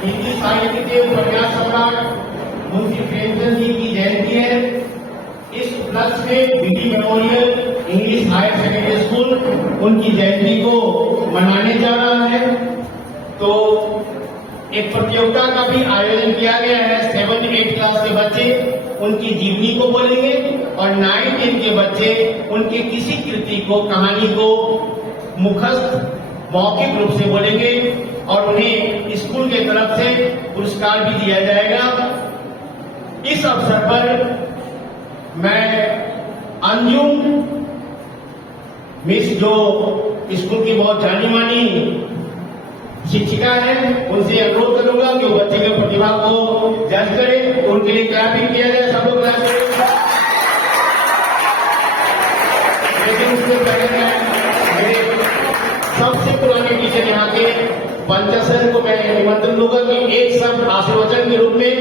हिंदी साहित्य के उपन्यास सम्राट मुंशी प्रेमचंद जी की जयंती है। इस उपलक्ष्य में BD memorial English higher secondary school उनकी जयंती को मनाने जा रहा है। तो एक प्रतियोगिता का भी आयोजन किया गया है। 7-8 क्लास के बच्चे उनकी जीवनी को बोलेंगे और 9-10 के बच्चे उनके किसी कृति को, कहानी को मुखस्त मौखिक रूप से बोलेंगे और उन्हें स्कूल के तरफ से पुरस्कार भी दिया जाएगा। इस अवसर पर मैं अंजुम मिस, जो स्कूल की बहुत जानी मानी शिक्षिका है, उनसे अनुरोध करूंगा कि वो बच्चे की प्रतिभा को जज करें। उनके लिए क्लैपिंग किया जाए, सब लोग क्लैप करें। लेकिन उससे पहले मेरे सबसे पुराने टीचर यहाँ के पंचा सर को मैं निमंत्रण दूंगा कि एक शब्द आशीर्वचन के रूप में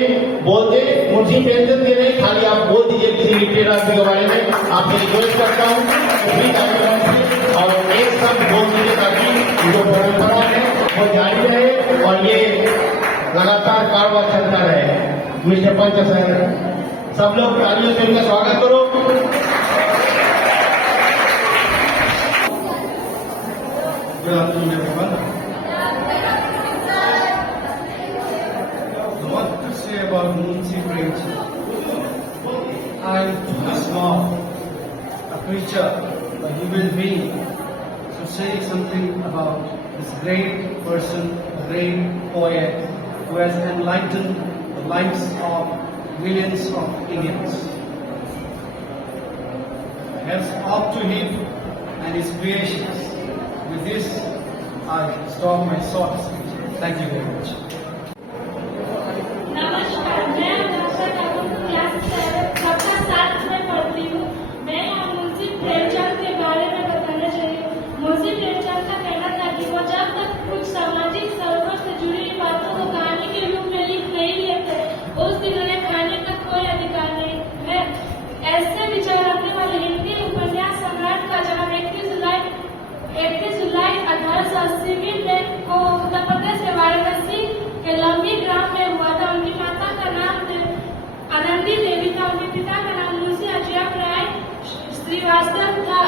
बोल दे। मुंशी प्रेमचंद के नहीं, खाली आप बोल दीजिए किसी लिटरेचर आदमी के बारे में। आपसे रिक्वेस्ट करता हूँ और एक शब्द बोल दीजिए ताकि जो परंपरा है वो जारी रहे और ये लगातार कारवां चलता रहे। मिस्टर पंचा सर, सब लोग तालियों से उनका स्वागत करो। Good afternoon, everyone. What to say about Munshi Premchand? I'm too small, a creature, a human being, to say something about this great person, a great poet who has enlightened the lives of millions of Indians. Hats off to him and his creations. With this, I stop my short speech. Thank you very much. नमस्कार, मैं class 7 में पढ़ती हूँ। मैं यहाँ मुंशी प्रेमचंद के बारे में बताना चाहिए। मुंशी प्रेमचंद का कहना था कि वो जब तक कुछ सामाजिक सरोवर से जुड़ी बातों को कहानी के रूप में लिख नहीं लेते, उस दिन उन्हें खाने का कोई अधिकार नहीं है। ऐसे विचार रखने वाले हिंदी उपन्यास सम्राट का जन्म 31 जुलाई 1880 में को उत्तर प्रदेश के वाराणसी के लंबी ग्राम में हुआ था। उनकी माता का नाम आनंदी देवी था। उनके पिता का नाम मुंशी अजय राय श्रीवास्तव था।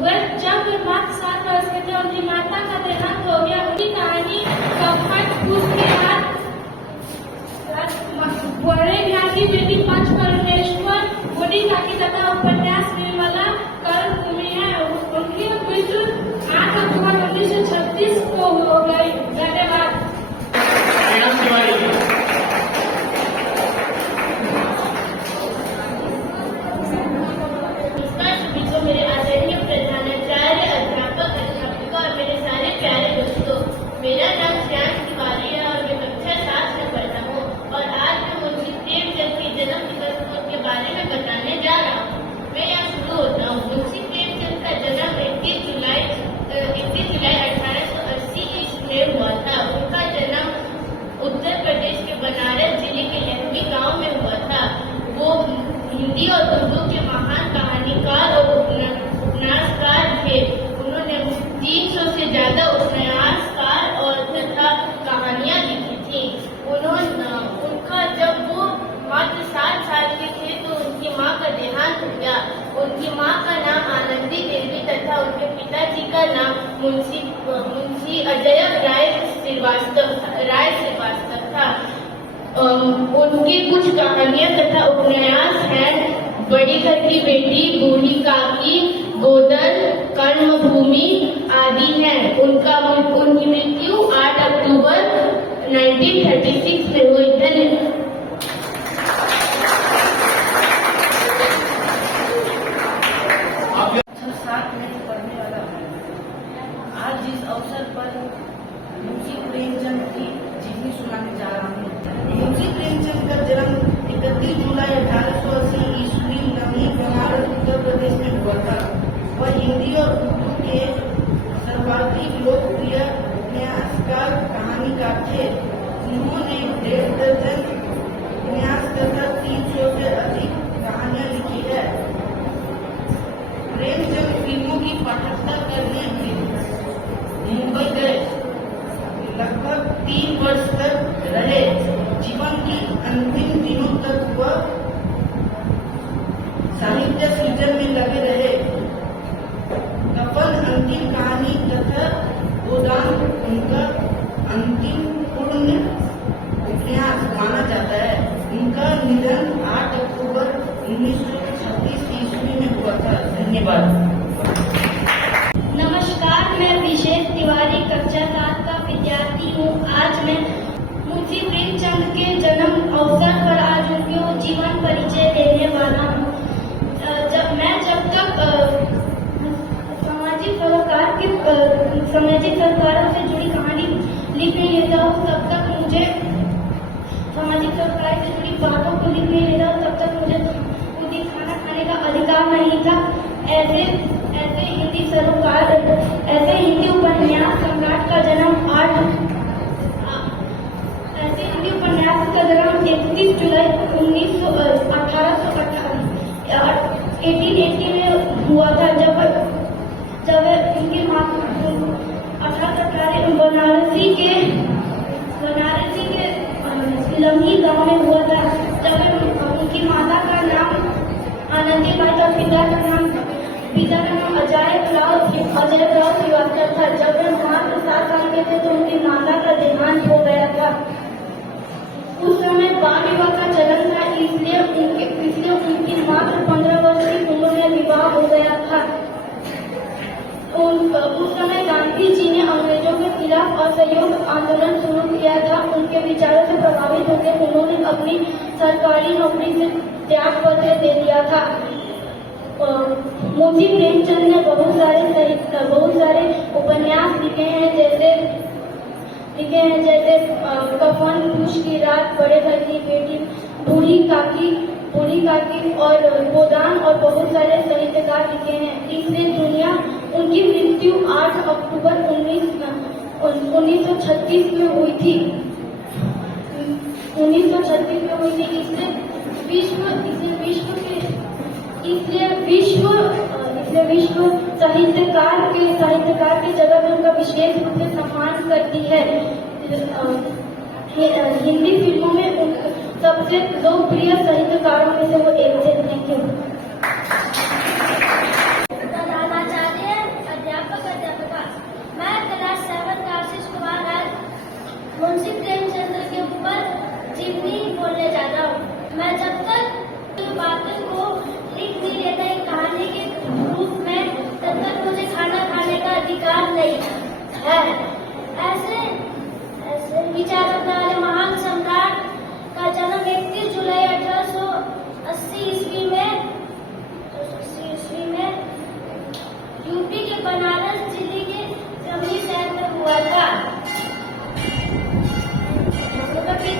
वह जब मात्र 7 वर्ष के थे, उनकी माता का देहांत हो गया। उनकी कहानी कपट उसके बाद बड़े ज्ञान की बेटी पंच परमेश्वर उड़ीसा की तथा उपन्यास निर्मला कर्ण भूमि है। उनकी मृत्यु 8 अक्टूबर 1936 को हो गई। धन्यवाद। मेरे आदरणीय प्रधानाचार्य, अध्यापक, अध्यापिका और मेरे सारे प्यारे दोस्तों, मेरा नाम श्याम तिवारी है और मैं कक्षा 7 में पढ़ता हूँ और आज मैं मुंशी प्रेमचंद के जन्म दिवस के बारे में बताने जा रहा हूँ। मैं यहाँ शुरू होता हूँ। मुंशी प्रेमचंद का जन्म 21 जुलाई 1880 ईस्वी में हुआ था। उनका जन्म उत्तर प्रदेश के बनारस जिले के लहंगी गांव में हुआ था। वो हिंदी और उर्दू के महान कहानीकार और उपन्यासकार थे। उन्होंने 300 से ज्यादा उपन्यासकार और तथा कहानियां लिखी थी। उनका जब वो मात्र 7 साल के थे तो उनकी माँ का देहांत हो गया। उनकी माँ का नाम आनंदी देवी तथा उनके पिताजी का नाम मुंशी अजय राय श्रीवास्तव था। उनकी कुछ कहानियां तथा उपन्यास हैं। बड़ी घर की बेटी, बूढ़ी काकी, गोदन, कर्मभूमि आदि हैं। उनकी मृत्यु 8 अक्टूबर 1936 में हुई। धन्यवाद। आज जिस अवसर पर मुंशी प्रेमचंद की जीवनी सुनाने जा रहा हूँ। मुंशी प्रेमचंद का जन्म 31 जुलाई 1880 ईस्वी में बनारस उत्तर प्रदेश में हुआ था। वह हिंदी और उर्दू के सर्वाधिक लोकप्रिय उपन्यासकार, कहानीकार थे। उन्होंने 1.5 दर्जन उपन्यास तथा 300 से अधिक कहानियां लिखी है। प्रेमचंद फिल्मों की पाठकता करने मुंबई गए। लगभग 3 वर्ष तक रहे। जीवन की अंतिम दिनों तक वह साहित्य सृजन में लगे रहे। कफन अंतिम कहानी तथा गोदान उनका अंतिम पूर्ण उपन्यास माना जाता है। उनका निधन 8 अक्टूबर 1936 ईस्वी में हुआ था। धन्यवाद। नमस्कार, मैं विशेष तिवारी कक्षा 7 का विद्यार्थी हूँ। आज मैं मुंशी प्रेमचंद के जन्म अवसर पर आज उनके जीवन परिचय देने वाला हूँ। जब तक सामाजिक सरोकारों से जुड़ी कहानी लिख नहीं लेता हूँ, तब तक मुझे सामाजिक सरोकार से जुड़ी बातों को लिख नहीं लेता हूँ, तब तक मुझे खुद ही खाना खाने का अधिकार नहीं था। ऐसे हिंदी उपन्यास सम्राट का जन्म 31 जुलाई 1880 में हुआ था, जब इनकी बनारसी के लम्ही गांव में हुआ था। जब उनकी माता का नाम आनंदीबाई और पिता का नाम अजय राव श्रीवास्तव था। जब वे मात्र 7 साल के थे तो उनकी माता का देहांत हो गया था। उस समय बाल विवाह का चलन था, इसलिए उनकी मात्र 15 वर्ष की उम्र में विवाह हो गया था। उस समय गांधी जी ने अंग्रेजों के खिलाफ असहयोग आंदोलन शुरू किया था। उनके विचारों से प्रभावित होकर उन्होंने अपनी सरकारी नौकरी से त्याग पत्र दे दिया था। मुंशी प्रेमचंद ने बहुत सारे उपन्यास लिखे हैं, जैसे कफन, पूछ की रात, बड़े भाई की बेटी, बूढ़ी काकी और गोदान और बहुत सारे साहित्यकार लिखे हैं। तीसरी दुनिया उनकी मृत्यु 8 अक्टूबर 1936 में हुई थी। इसलिए विश्व साहित्यकार की जगह में उनका विशेष रूप से सम्मान करती है। हिंदी फिल्मों में सबसे लोकप्रिय साहित्यकारों में से वो एक थे। Thank you. प्रधानाचार्य, अध्यापिका, मैं क्लास 7 का आशीष कुमार आज मुंशी प्रेमचंद के ऊपर जीवनी बोलने जा रहा हूँ। मैं जब तक बातों को लिख नहीं लेता एक कहानी के रूप में, तब तक मुझे खाना खाने का अधिकार नहीं है। ऐसे विचार रखने वाले महान सम्राट का जन्म 31 जुलाई 1880 ईस्वी में यूपी के बनारस जिले के जमुई शहर में हुआ था। उनके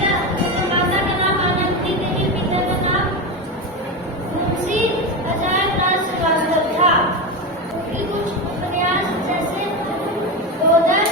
माता का नाम आनंदी देवी, पिता का नाम मुंशी अजय राव श्रीवास्तव था। उनकी कुछ उपन्यास जैसे गोदान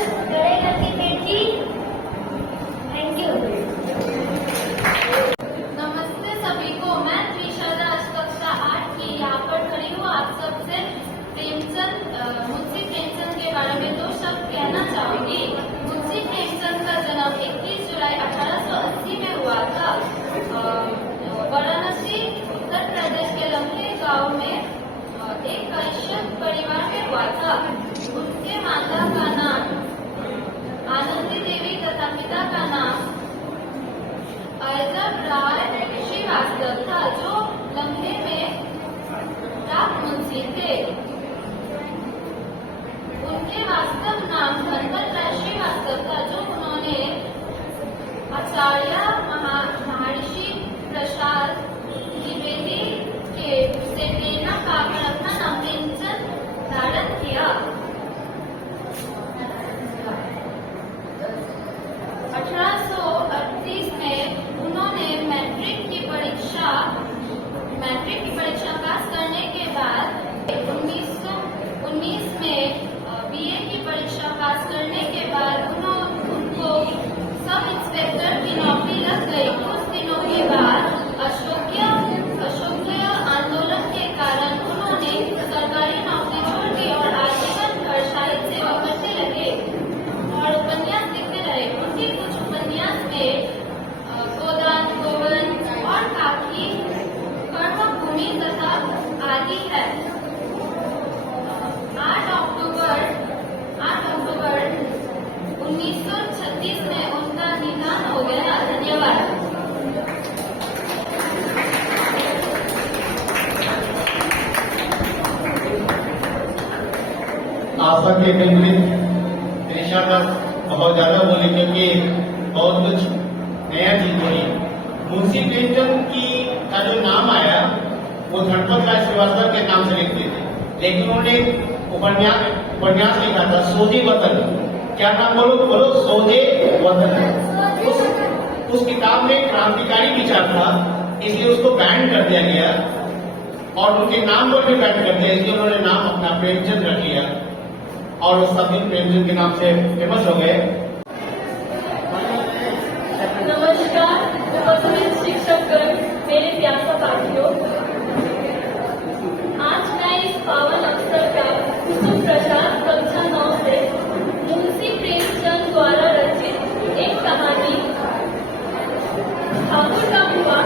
1936 में उनका निधन हो गया। धन्यवाद। आशा के केंद्रित त्रिशा का बहुत ज्यादा बोले क्योंकि बहुत कुछ नया चीज बोली। मुंशी प्रेमचंद की का जो नाम आया वो धनपत राय श्रीवास्तव के नाम से लिखते थे, लेकिन उन्होंने उपन्यास लिखा था सोजे वतन। क्या नाम बोलो सोजे वतन। उस किताब में क्रांतिकारी विचार था, इसलिए उसको बैन कर दिया गया और उनके नाम पर भी बैन कर दिया, इसलिए उन्होंने नाम अपना प्रेमचंद रख लिया और वो सब दिन प्रेमचंद के नाम से फेमस हो गए। नमस्कार उपस्थित शिक्षकगण, मेरे प्यारे पाठियों, आज मैं इस पावन अवसर का कुसुम प्रसाद कक्षा 9 से मुंशी प्रेमचंद द्वारा रचित एक कहानी ठाकुर का हुआ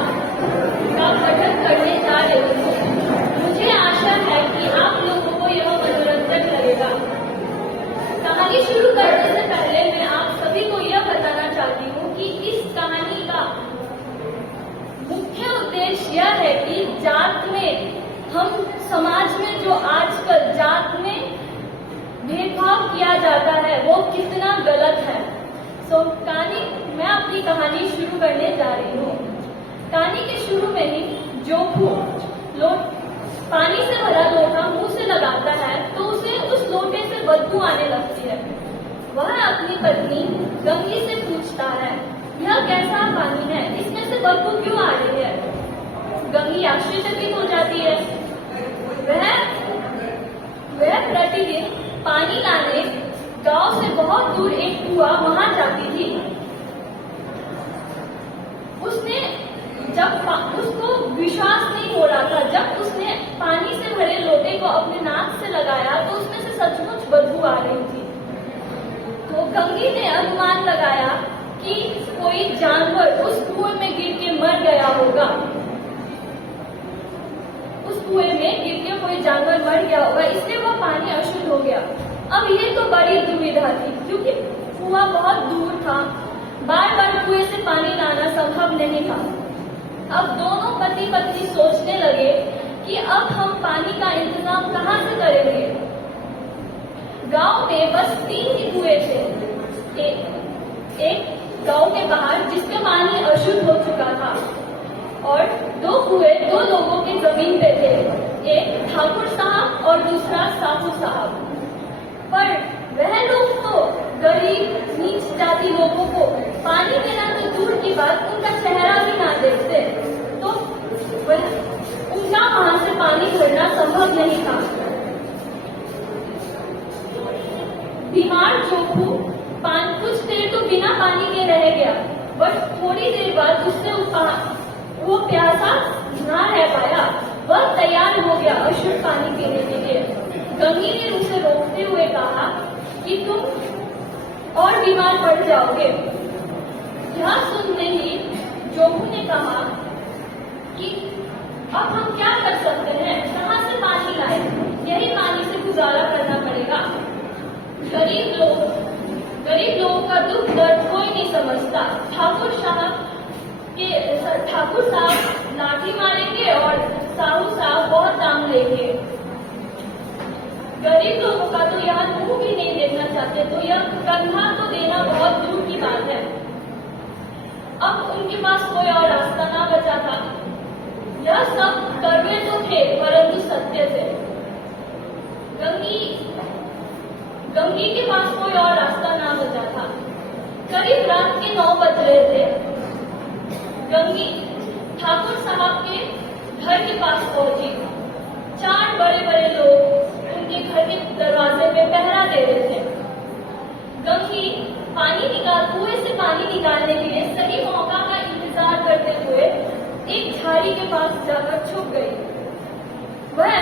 का पठन करने जा रही हूँ। मुझे आशा है कि आप लोगों को यह मनोरंजक लगेगा। कहानी शुरू करने से पहले मैं आप सभी को यह बताना चाहती हूँ कि इस कहानी का मुख्य उद्देश्य यह है कि जात में हम समाज में जो आजकल जात में भेदभाव किया जाता है वो कितना गलत है। मैं अपनी कहानी शुरू करने जा रही हूँ। कहानी के शुरू में ही जोखू पानी से भरा लोटा मुंह से लगाता है तो उसे उस लोटे से बदबू आने लगती है। वह अपनी पत्नी गंगी से पूछता है, यह कैसा पानी है, इसमें से बदबू क्यों आ रही है। गंगी आश्चर्यचकित हो जाती है। वह प्रतिदिन पानी लाने गांव से बहुत दूर एक कुआं वहां जाती थी। उसको विश्वास नहीं हो रहा था। जब उसने पानी से भरे लोटे को अपने नाक से लगाया तो उसमें से सचमुच बदबू आ रही थी। तो गंगी ने अनुमान लगाया कि कोई जानवर उस कुएं में गिर के मर गया होगा। उस कुएं में गिर के कोई जानवर मर गया होगा, इसलिए वह पानी अशुद्ध हो गया। अब ये तो बड़ी दुविधा थी क्योंकि कुआं बहुत दूर था, बार बार कुएं से पानी लाना संभव नहीं था। अब दोनों पति पत्नी सोचने लगे कि अब हम पानी का इंतजाम कहाँ से करेंगे। गांव में बस 3 ही कुएं थे। एक गांव के बाहर जिसका पानी अशुद्ध हो चुका था और 2 कुएं 2 लोगों की जमीन पे थे, एक ठाकुर साहब और दूसरा साहू साहब। पर वह लोग तो गरीब नीच जाति लोगों को पानी देना तो दूर की बात, उनका चेहरा भी ना देखते, तो उनका वहां से पानी भरना संभव नहीं था। बीमार जोखू कुछ देर तो बिना पानी के रह गया, बट थोड़ी देर बाद उससे वो प्यासा ना रह पाया। वह तैयार हो गया अशुद्ध पानी पीने के लिए। गंगी ने उसे रोकते हुए कहा कि तुम और बीमार पड़ जाओगे। यह सुनते ही जोखू ने कहा कि अब हम क्या कर सकते हैं, कहाँ से पानी लाए, यही पानी से गुजारा करना पड़ेगा। गरीब लोगों का दुख दर्द कोई नहीं समझता। ठाकुर साहब लाठी मारेंगे और साहू साहब बहुत दाम लेंगे। गरीब लोगों का तो यह मुंह भी नहीं देखना चाहते, तो यह कंधा तो देना बहुत दूर की बात है। अब उनके पास कोई और रास्ता ना बचा था। यह सब कड़वे तो थे परंतु सत्य थे। गंगी के पास कोई और रास्ता ना बचा था। करीब रात के 9 बज रहे थे। गंगी ठाकुर साहब के घर के पास पहुंची। 4 बड़े बड़े लोग उनके घर के दरवाजे पे पहरा दे रहे थे। गंगी कुएं से पानी निकालने के लिए सही मौका का इंतजार करते हुए एक झाड़ी के पास जाकर छुप गई। वह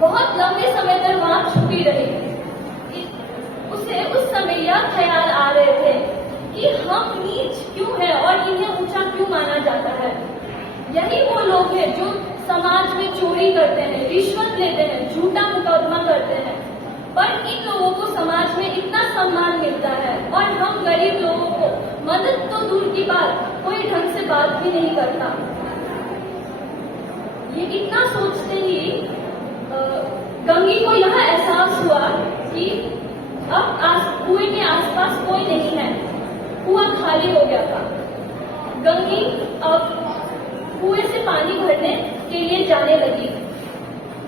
बहुत लंबे समय तक वहां छुपी रही। उसे उस समय यह ख्याल आ रहे थे कि हम नीच क्यों हैं और इन्हें ऊंचा क्यों माना जाता है। यही वो लोग हैं जो समाज में चोरी करते हैं, रिश्वत लेते हैं, झूठा मुकदमा करते हैं, पर इन लोगों को समाज में इतना सम्मान मिलता है और हम गरीब लोगों को मदद तो दूर की बात, कोई ढंग से बात भी नहीं करता। ये इतना सोचते ही गंगी को यह एहसास हुआ कि अब कुएं के आसपास कोई नहीं है, कुआं खाली हो गया था। गंगी अब कुएं से पानी भरने के लिए जाने लगी।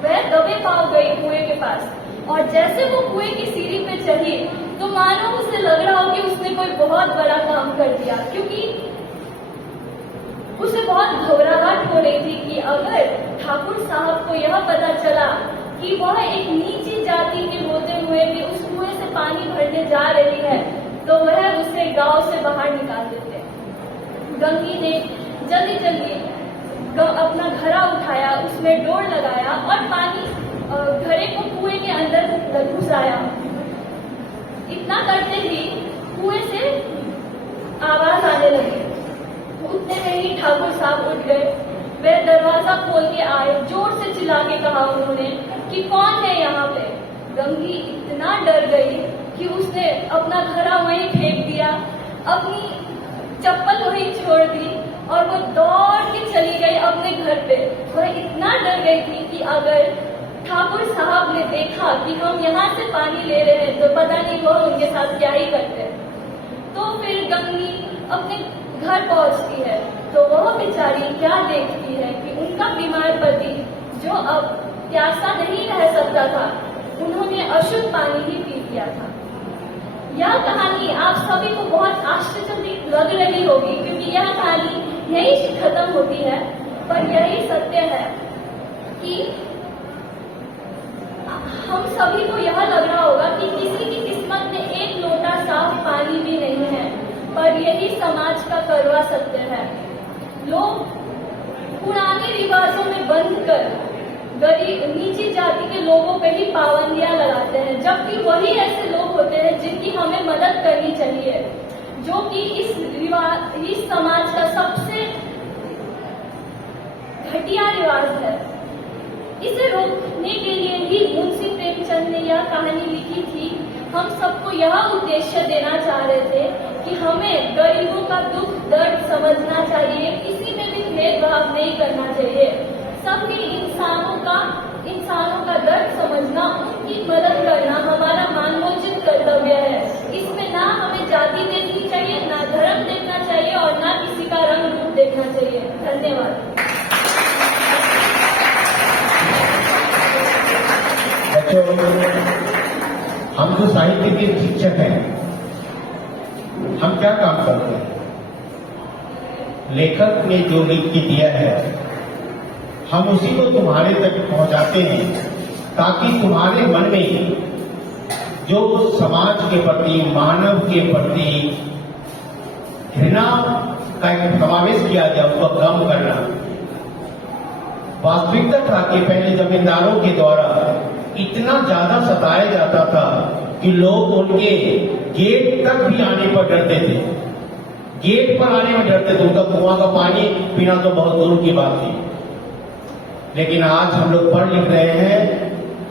वह दबे पांव गई कुएं के पास और जैसे वो कुएं की सीढ़ी पे चढ़ी तो मानो उसे लग रहा हो कि उसने कोई बहुत बड़ा काम कर दिया, क्योंकि उसे बहुत घबराहट हो रही थी कि अगर ठाकुर साहब को यह पता चला कि वह एक नीची जाति के होते हुए भी उस कुएं से पानी भरने जा रही है तो वह उसे गांव से बाहर निकाल देते। गंगी ने जल्दी जल्दी अपना घड़ा उठाया, उसमें डोर लगाया और पानी घड़े को कुएं के अंदर घुसाया। इतना करते ही कुएं से आवाज आने लगी। उतने में ही ठाकुर साहब उठ गए। वह दरवाजा खोल के आए, जोर से चिल्ला के कहा उन्होंने कि कौन है यहाँ पे। गंगी इतना डर गई कि उसने अपना घड़ा वहीं फेंक दिया, अपनी चप्पल वहीं छोड़ दी और वो दौड़ के चली गई अपने घर पे। वह इतना डर गई थी कि अगर ठाकुर साहब ने देखा कि हम यहाँ से पानी ले रहे हैं तो पता नहीं वो उनके साथ क्या ही करते। तो फिर गंगी अपने घर पहुंचती है तो वह बेचारी क्या देखती है कि उनका बीमार पति जो अब प्यासा नहीं रह सकता था, उन्होंने अशुद्ध पानी ही पी लिया था। यह कहानी आप सभी को बहुत आश्चर्यजनक लग रही होगी क्योंकि यह कहानी यही से खत्म होती है, पर यही सत्य है कि हम सभी को यह लग रहा होगा कि किसी की किस्मत में एक लोटा साफ पानी भी नहीं है, पर यही समाज का कड़वा सत्य है। लोग पुराने रिवाजों में बंध कर गरीब नीची जाति के लोगों पे ही पाबंदियां लगाते हैं, जबकि वही ऐसे लोग होते हैं जिनकी हमें मदद करनी चाहिए, जो कि इस समाज का सबसे घटिया रिवाज है। इसे रोकने के लिए ही मुंशी प्रेमचंद ने यह कहानी लिखी थी। हम सबको यह उद्देश्य देना चाह रहे थे कि हमें गरीबों का दुख दर्द समझना चाहिए, किसी में भी भेदभाव नहीं करना चाहिए। सभी इंसानों का दर्द समझना, उनकी मदद करना हमारा मानवोचित कर्तव्य है। इसमें ना हमें जाति देखनी चाहिए, ना धर्म देखना चाहिए और ना किसी का रंग रूप देखना चाहिए। धन्यवाद। बच्चों, हम जो साहित्य के शिक्षक हैं, हम क्या काम करते हैं? लेखक ने जो लिख के दिया है हम उसी को तुम्हारे तक पहुंचाते हैं ताकि तुम्हारे मन में जो समाज के प्रति, मानव के प्रति घृणा का एक समावेश किया जाए, उसको कम करना। वास्तविकता था कि पहले जमींदारों के द्वारा इतना ज्यादा सताया जाता था कि लोग उनके गेट तक भी आने पर डरते थे। गेट पर आने में डरते थे, उनका कुआं का पानी पीना तो बहुत दूर की बात थी। लेकिन आज हम लोग पढ़ लिख रहे हैं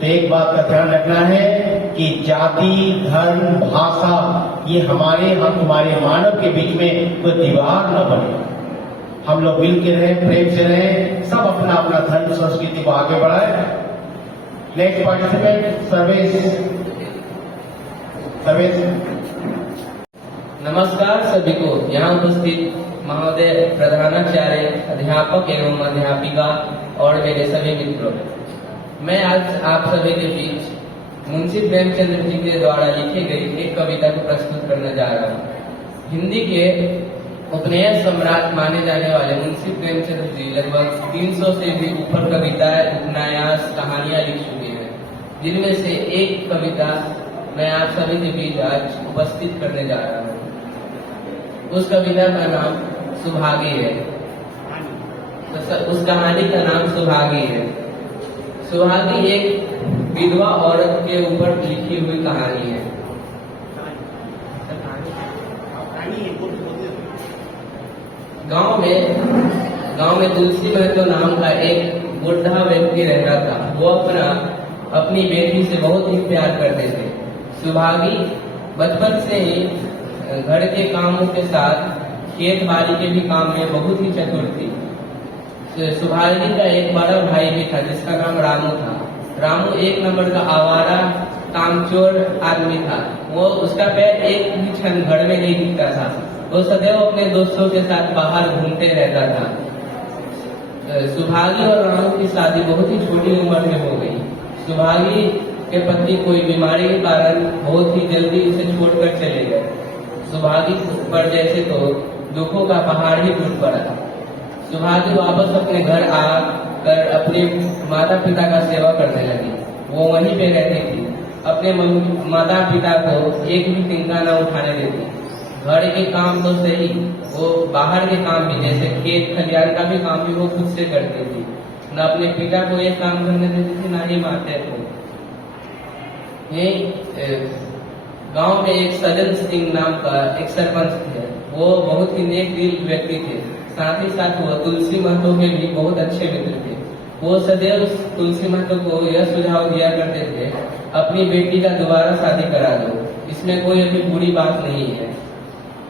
तो एक बात का ध्यान रखना है कि जाति, धर्म, भाषा ये हमारे हम तुम्हारे मानव के बीच में कोई दीवार न बने। हम लोग मिल के रहें, प्रेम से रहें, सब अपना अपना धर्म संस्कृति को आगे बढ़ाए। Next participant Sarvesh. नमस्कार सभी को। यहाँ उपस्थित महोदय, प्रधानाचार्य, अध्यापक एवं अध्यापिका और मेरे सभी मित्रों, मैं आज आप सभी के बीच मुंशी प्रेमचंद जी के द्वारा लिखी गई एक कविता को प्रस्तुत करने जा रहा हूँ। हिंदी के उपन्यास सम्राट माने जाने वाले मुंशी प्रेमचंद जी लगभग 300 से भी ऊपर कविताएं, उपन्यास, कहानियां लिख चुके हैं, जिनमें से एक कविता मैं आप सभी के बीच आज उपस्थित करने जा रहा हूँ। उस कविता का नाम सुभागी है। तो उस कहानी का नाम सुभागी है। सुभागी एक विधवा औरत के ऊपर लिखी हुई कहानी है। गांव में तुलसी महतो नाम का एक बुढ़ा व्यक्ति रहता था। वो अपना अपनी बेटी से बहुत ही प्यार करते थे। सुभागी बचपन से ही घर के कामों के साथ खेत बाड़ी के भी काम में बहुत ही चतुर थी। सुभागी का एक बड़ा भाई भी था जिसका नाम रामू था। रामू एक नंबर का आवारा कामचोर आदमी था। वो उसका पैर एक भी क्षण घर में नहीं टिकता था। वो सदैव अपने दोस्तों के साथ बाहर घूमते रहता था। सुभागी और रामू की शादी बहुत ही छोटी उम्र में हो गई। सुभागी के पति कोई बीमारी के कारण बहुत ही जल्दी उसे छोड़कर चले गए। सुभागी पर जैसे तो दुखों का पहाड़ ही टूट पड़ा। सुभागी वापस अपने घर आकर अपने माता पिता का सेवा करने लगी। वो वहीं पे रहती थी। अपने माता पिता को एक भी तिनका न उठाने देती। घर के काम तो सही, वो बाहर के काम भी जैसे खेत खलियान का भी काम भी वो खुद से करती थी। न अपने पिता को एक काम करने देती थी, न ही माता को। ये गांव में एक सज्जन सिंह नाम का एक सरपंच थे। वो बहुत ही नेक दिल व्यक्ति थे। साथ ही साथ वो तुलसी महतो के भी बहुत अच्छे मित्र थे। वो सदैव तुलसी महतो को यह सुझाव दिया करते थे, अपनी बेटी का दोबारा शादी करा दो, इसमें कोई अभी बुरी बात नहीं है।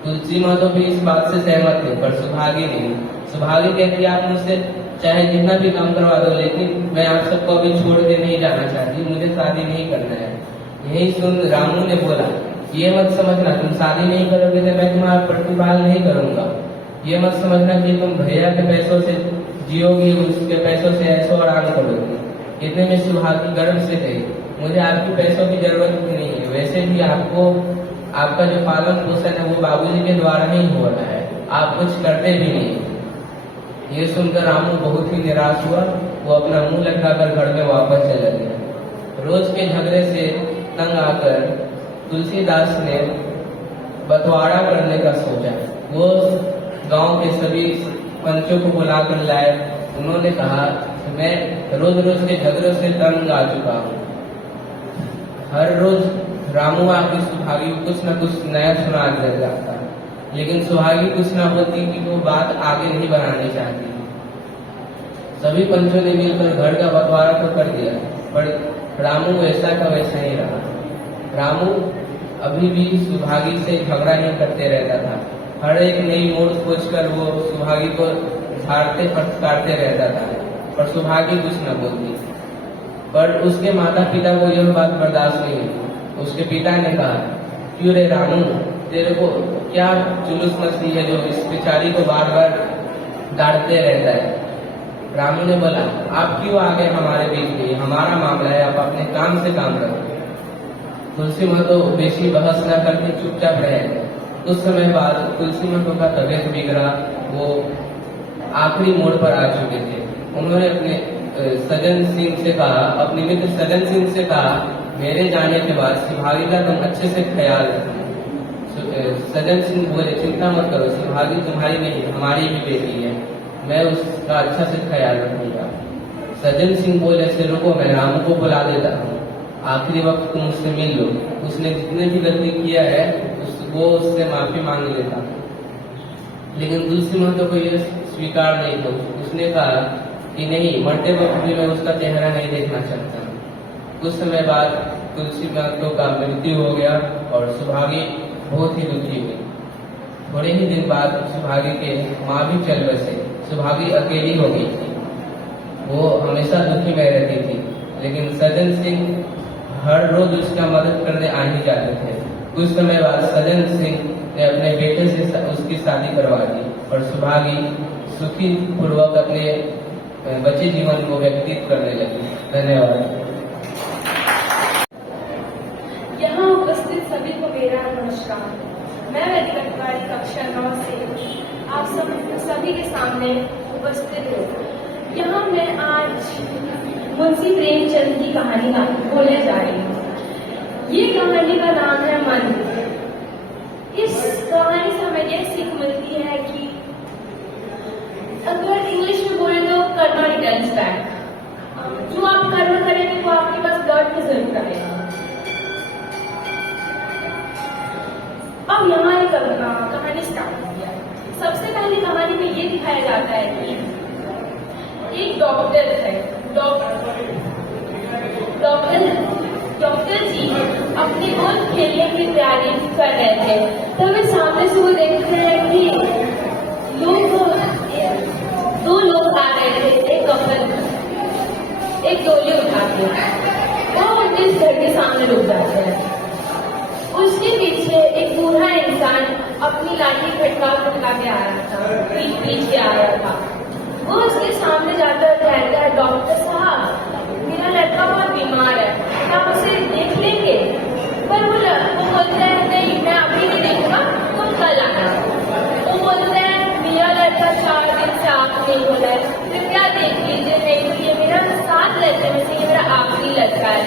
तुलसी महतो भी इस बात से सहमत थे, पर सुभागी नहीं। सुभागी कहती, आप मुझसे चाहे जितना भी काम करवा दो, लेकिन मैं आप सबको अभी छोड़ के नहीं जाना चाहती, मुझे शादी नहीं करना है। यही सुन रामू ने बोला, ये मत समझना तुम शादी नहीं करोगे तो मैं तुम्हारा प्रतिपाल नहीं करूंगा। ये मत समझना कि तुम भैया के पैसों से जियोगी, उसके पैसों से ऐसो आराम करोगी। इतने में सुभागी गर्व से कही, मुझे आपकी पैसों की जरूरत भी नहीं है। वैसे भी आपका जो पालन पोषण है वो बाबूजी के द्वारा ही हो रहा है, आप कुछ करते भी नहीं। ये सुनकर रामू बहुत ही निराश हुआ। वो अपना मुंह लटकाकर घर में वापस चला गया। रोज के झगड़े से तंग आकर तुलसीदास ने बंटवारा करने का सोचा। वो गांव के सभी पंचों को बुलाकर लाए। उन्होंने कहा, मैं रोज रोज के झगड़ों से तंग आ चुका हूँ। हर रोज रामू आके सुभागी को कुछ न कुछ नया सुना जाता, लेकिन सुभागी कुछ न बोलती कि वो बात आगे नहीं बढ़ानी चाहती। सभी पंचों ने मिलकर घर का बंटवारा तो कर दिया, पर रामू वैसा का वैसा ही रहा। रामू अभी भी सुभागी से झगड़ा नहीं करते रहता था। हर एक नई मोड़ खोजकर वो सुभागी को झाड़ते फटकारते रहता था, पर सुभागी कुछ न बोलती। पर उसके माता पिता को यह बात बर्दाश्त नहीं हुई। उसके पिता ने कहा, क्यों रे रामू, तेरे को क्या जुलूस मचती है जो इस बेचारी को बार बार डांटते रहता है। रामू ने बोला, आप क्यों आ गए हमारे बीच में, हमारा मामला है, आप अपने काम से काम करो। तुलसी महतो बेशी बहस न करके चुपचाप रहे। कुछ समय बाद तुलसी महतो का तबीयत बिगड़ा। वो आखिरी मोड़ पर आ चुके थे। उन्होंने अपने सज्जन सिंह से कहा, अपने मित्र सज्जन सिंह से कहा, मेरे जाने के बाद सुभागी का तुम अच्छे से ख्याल रखो। सज्जन सिंह बोले, चिंता मत करो, सुभागी तुम्हारी नहीं हमारी भी बेटी है, मैं उसका अच्छा से ख्याल रखूंगा। सज्जन सिंह बोले, चलो को मैं रामू को बुला देता हूँ, आखिरी वक्त तुम उससे मिल लो, उसने जितने भी गलती किया है वो उससे माफी मांग लेता। लेकिन तुलसी महतो को यह स्वीकार नहीं था। उसने कहा कि नहीं, मरते वक्त भी मैं उसका चेहरा नहीं देखना चाहता। कुछ समय बाद तुलसी महतो का मृत्यु हो गया और सुभागी बहुत ही दुखी हुई। थोड़े ही दिन बाद सुभागी के माँ भी चल बसे। सुभागी अकेली हो गई थी। वो हमेशा दुखी में रहती थी, लेकिन सज्जन सिंह हर रोज उसका मदद करने आ ही जाते थे। कुछ समय बाद सज्जन सिंह ने अपने बेटे से उसकी शादी करवा दी और सुभागी सुखी पूर्वक अपने बचे जीवन को व्यतीत करने लगी। धन्यवाद। यहाँ उपस्थित सभी को मेरा नमस्कार। मैं वैदिक अखबारी कक्षा 9 से आप सभी के सामने उपस्थित हूँ। यहाँ मैं आज मुंशी प्रेमचंद की कहानी बोलने जा रही हूँ। ये कहानी का नाम है मन। इस कहानी से हमें यह सीख मिलती है कि अगर इंग्लिश में बोले तो कर्मा रिटर्न्स बैक। जो आप कर्म करेंगे वो आपके पास लौट के जरूर करेगा। अब यहाँ एक कहानी स्टार्ट हो गया। सबसे पहले कहानी में ये दिखाया जाता है कि एक डॉक्टर है। डॉक्टर डॉक्टर जी अपनी गोद खेलने की तैयारी कर रहे थे, तभी सामने से वो देखते हैं कि दो लोग आ रहे थे, एक कपल एक डोली उठा के, वो उनके इस घर के सामने रुक जाते हैं। उसके पीछे एक बूढ़ा इंसान अपनी लाठी खटका के आ रहा था, पीछे आ रहा था। वो उसके सामने जाकर कहता है, डॉक्टर साहब मेरा लड़का बहुत बीमार है, आप उसे देख लेंगे? पर वो बोलता है नहीं, मैं अभी नहीं देखूंगा, तुम कल आना। वो बोलता है मेरा लड़का 4 दिन से आप नहीं बोला है, कृपया देख लीजिए, नहीं तो ये मेरा 7 लड़के में से ये मेरा आखिरी लड़का है,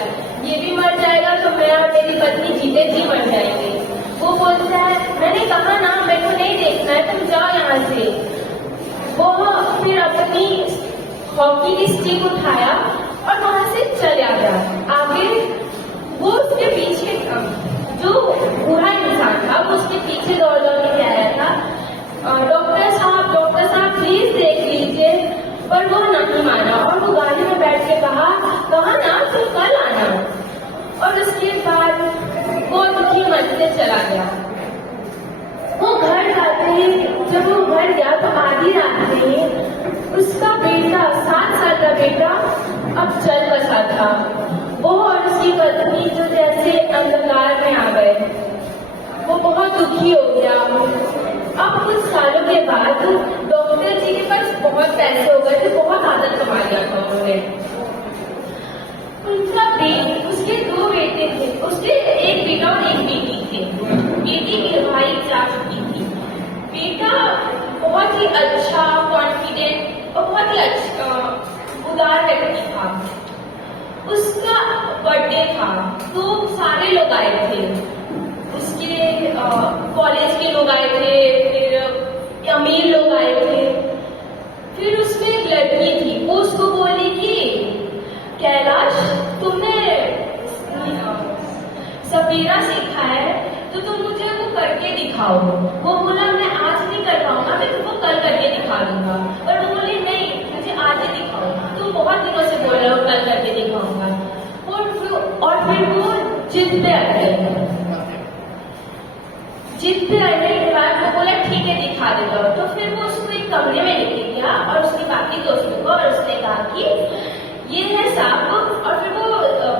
ये भी मर जाएगा तो मैं और मेरी पत्नी जीते जी मर जाएंगे। वो बोलता है मैंने कहा ना मेरे को नहीं देखना है, तुम जाओ यहाँ से। वो फिर अपनी हॉकी की स्टिक उठाया और वहां से चला गया। आगे वो उसके पीछे जो बूढ़ा इंसान था वो उसके पीछे दौड़ दौड़ के कह रहा था, डॉक्टर साहब प्लीज देख लीजिए। पर वो नहीं माना और वो गाड़ी में बैठ के कहा ना तुम कल आना। और उसके बाद वो दुखी मन से चला गया। वो घर जाते ही जब वो घर गया तो आधी रात में उसका बेटा 7 साल का बेटा अब चल बसा था। वो और उसकी पत्नी जो जैसे अंधकार में आ गए, वो बहुत दुखी हो गया। अब कुछ सालों के बाद डॉक्टर जी के पास बहुत पैसे हो गए थे, बहुत आदत कमा लिया था उन्होंने। उसके 2 बेटे थे, उसके एक बेटा और एक बेटी थे। बेटी की भाई जा चुकी थी। बेटा बहुत ही अच्छा, कॉन्फिडेंट और बहुत ही अच्छा उदार व्यक्ति था। उसका बर्थडे था तो सारे लोग आए थे, उसके कॉलेज के लोग आए थे, फिर अमीर लोग आए थे। फिर उसमें एक लड़की थी, वो उसको बोली कि कैलाश तुमने सपेरा सीखा है तो तुम मुझे वो करके दिखाओ। वो बोला मैं आज नहीं कर पाऊंगा, मैं तुमको कल करके दिखा दूंगा। और वो बोली नहीं मुझे आज ही दिखाओ, तुम बहुत दिनों से बोल रहे हो कल करके दिखाऊंगा। और फिर वो जिद पे आ गई। जिद पे आने के बाद वो बोला ठीक है दिखा देगा। तो फिर वो उसको एक कमरे में लेके गया और उसके बाकी दोस्तों को, और उसने कहा कि ये है सांप। और फिर वो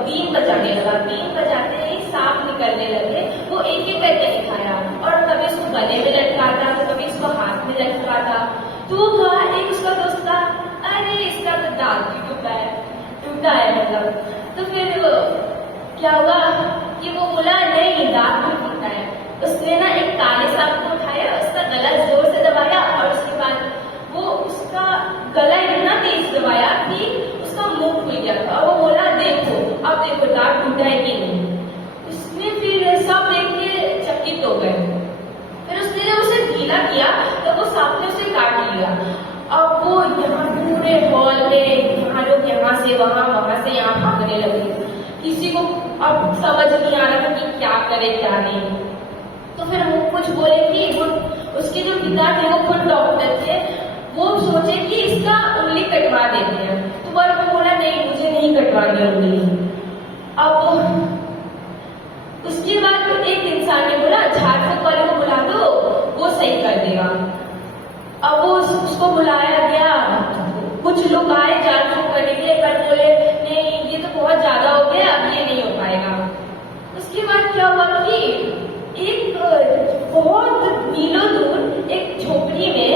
बीन बजाने लगा। बीन बजाते ही सांप निकलने लगे। वो एक एक करके दिखाया और कभी उसको गले में लटकाता तो कभी उसको हाथ में लटकाता। तो वो कहा, एक उसका दोस्त था अरे इसका तो दांत भी टूटा है मतलब। तो फिर क्या हुआ कि वो बोला नहीं दांत भी टूटा है। उसने ना एक काले सांप को उठाया, उसका गला जोर से दबाया और उसके बाद वो उसका गला इतना तेज दबाया कि उसका मुंह खुल गया था। और वो बोला देखो अब देखो दांत टूटा है कि नहीं। उसने फिर सब देख के चकित हो गए। फिर उसने जब उसे गीला किया तो वो सांप ने उसे काट लिया। अब वो यहाँ पूरे हॉल में वहाँ लोग यहाँ से वहाँ से यहाँ भागने लगे। किसी को अब समझ नहीं आ रहा था कि क्या करे क्या नहीं। तो फिर वो कुछ बोले कि वो उसके जो पिता थे वो खुद डॉक्टर थे, वो सोचे कि इसका उंगली कटवा देते हैं। तो वो बोला नहीं मुझे नहीं कटवानी उंगली। अब उसके बाद एक इंसान ने बोला झाड़ फूक वाले को बुला दो, वो सही कर देगा। अब वो उसको बुलाया गया। कुछ लोग आए झाड़ फूक करने के लिए, पर बोले नहीं ये तो बहुत ज्यादा हो गया, अब ये नहीं हो पाएगा। उसके बाद क्या हुआ कि एक बहुत मीलों दूर एक झोपड़ी में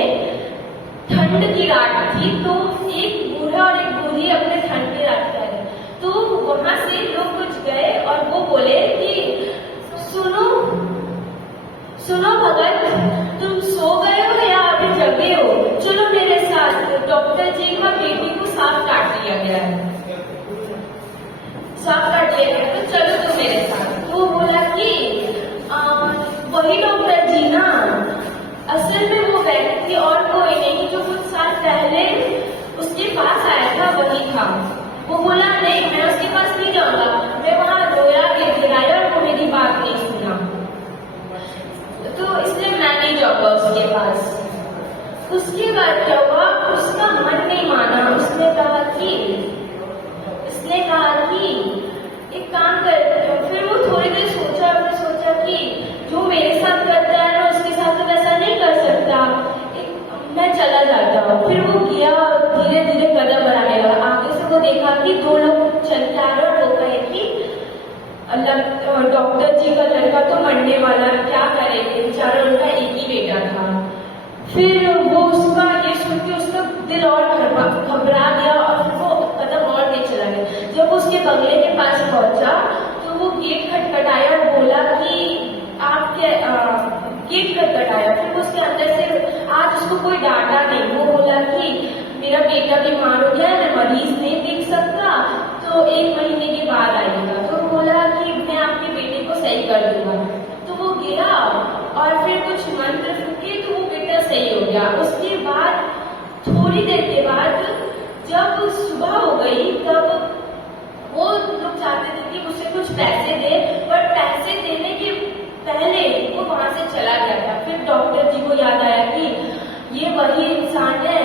ठंड की रात थी। तो एक बूढ़ा और एक बूढ़ी अपने ठंड की रात कर रहे। तो वहां से लोग कुछ गए और वो बोले कि सुनो भगत, तुम सो गए हो या अभी जगे हो? चलो मेरे साथ, डॉक्टर जी का बेटी को सांप काट लिया गया है, सांप काट लिया गया, तो चलो तुम मेरे साथ। वो बोला कि वही डॉक्टर जी ना, असल में वो व्यक्ति और कोई नहीं जो कुछ साल पहले उसके पास आया था वही था। वो बोला नहीं मैं उसके पास नहीं जाऊंगा, मैं वहां रोया गिराया और वो मेरी बात नहीं सुना, तो इसलिए मैं नहीं जाऊंगा उसके पास। उसके बाद क्या हुआ, उसका मन नहीं माना। उसने कहा कि एक काम करते हो। फिर वो थोड़ी देर सोचा, फिर सोचा कि जो मेरे साथ करता है मैं उसके साथ तो वैसा नहीं कर सकता, मैं चला जाता हूँ। फिर वो गया, धीरे धीरे कदम बढ़ाने लगा। आगे से वो देखा कि दो लोग चल के आ रहे और वो कहे कि डॉक्टर जी का लड़का तो मरने वाला, क्या करेंगे, बेचारा उनका एक ही बेटा था। फिर वो उसका ये सुन के उसका दिल और घबरा गया और फिर वो कदम और नहीं चला गया। जब उसके बंगले के पास पहुंचा तो वो गेट खटखटाया और बोला कि आप क्या, गेट खटखटाया। फिर उसके अंदर से आज उसको कोई डांटा नहीं, वो बोला कि मेरा बेटा बीमार हो गया है, मैं मरीज नहीं देख सकता, तो 1 महीने के बाद आएगा। तो बोला कि मैं आपके बेटे को सही कर दूंगा। तो वो गया और फिर कुछ मंत्र फूके तो वो बेटा सही हो गया। उसके बाद थोड़ी देर के बाद जब सुबह हो गई तब वो लोग चाहते थे कि उसे कुछ पैसे दे, पर पैसे देने के पहले वो वहां से चला गया था। फिर डॉक्टर जी को याद आया कि ये वही इंसान है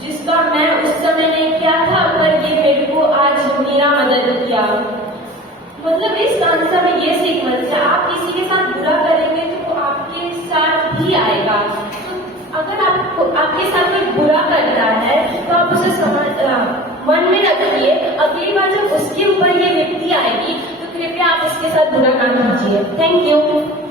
जिसका मैं उस समय नहीं किया था, पर ये मेरे को आज मेरा मदद किया। मतलब इस कहानी से हमें ये सीख मिलती है, आप किसी के साथ बुरा करेंगे तो वो आपके साथ भी आएगा। तो अगर आपके साथ कोई बुरा कर रहा है तो आप उसे मन में रखिए, अगली बार जब उसके ऊपर ये विपत्ति आएगी तो कृपया आप उसके साथ बुरा ना कीजिए। Thank you.